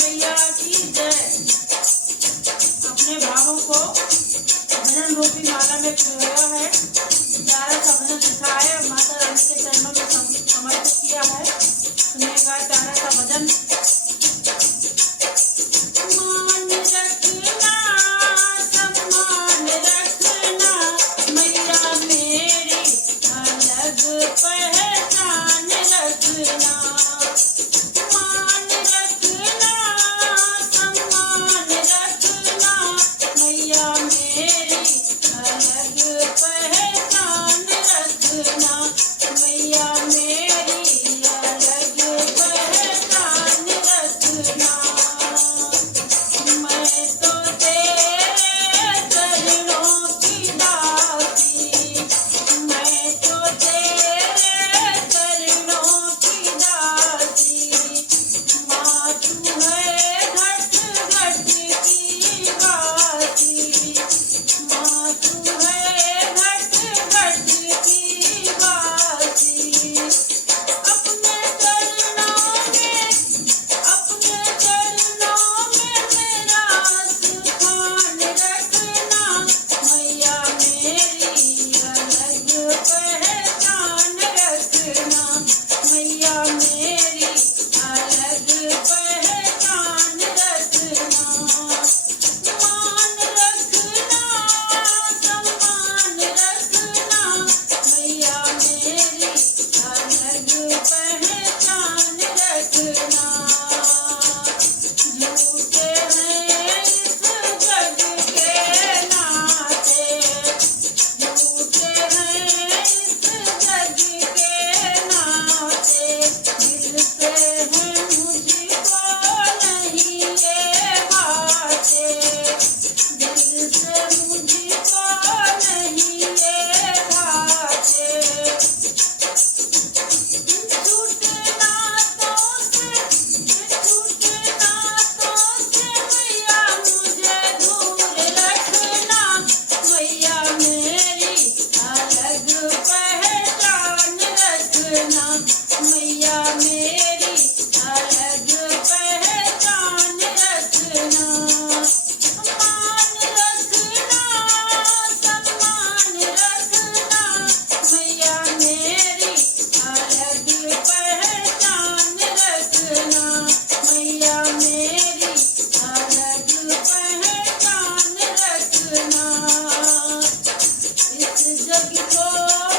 मैया की जय। अपने भावों को भजन रूपी माला में पिरोया है, प्यारा सा भजन लिखा है, माता रानी के चरणों में समर्पित किया है। सुनिएगा प्यारा सा भजन। मान रखना, सम्मान रखना, मैया मेरी अलग पहचान रखना। मान रखना, सम्मान रखना, मैया मेरी अलग पहचान रखना। मैया मेरी अलग पहचान रखना। मैं तो तेरे चरणों की दासी, मैं तो तेरे चरणों की दासी। माँ तू है घट घट की बासी, माँ तू है घट घट की बासी। अपने चरणों में, अपने चरणों में मेरा स्थान रखना। मैया मेरी अलग पहचान रखना। मैया मेरी अलग पहचान रखना। मान रखना, सम्मान रखना, मैया मेरी अलग पहचान रखना। झूठे हैं इस जग के नाते, झूठे हैं इस जग के नाते। दिल से है मुझको नहीं ये बातें, दिल से मुझको नहीं ये बातें। झूठे नातों से, झूठे नातों से मैया मुझे दूर रखना। मैया मेरी अलग पहचान रखना। मैया मेरी अलग पहचान रखना। मान रखना, सम्मान रखना, मैया मेरी अलग पहचान रखना। मैया मेरी अलग पहचान रखना। इस जग को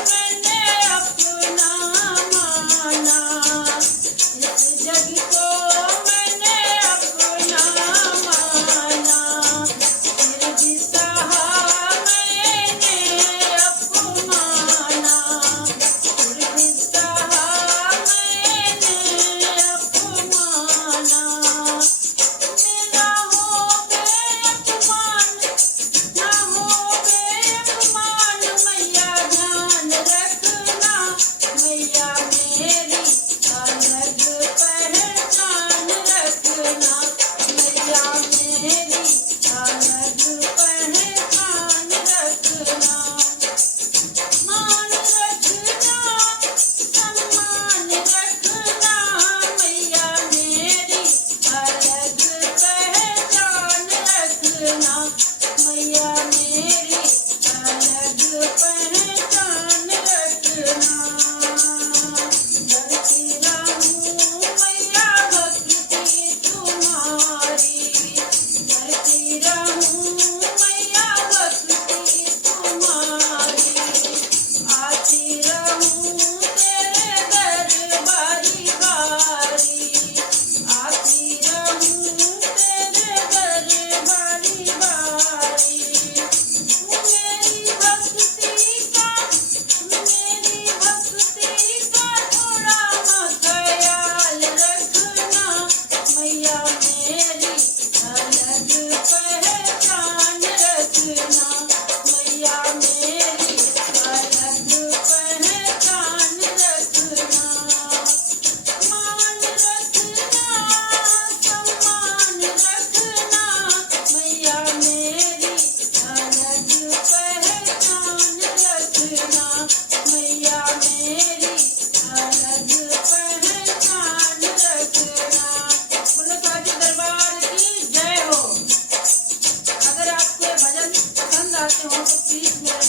मैंने अपना माना, इस जग को मैंने अपना माना। फिर भी सहा मैंने अपमाना, फिर भी सहा मैंने अपमाना। मेरा हो गए अपमान, ना हो गए अपमान, मैया ध्यान प्लीज मेरा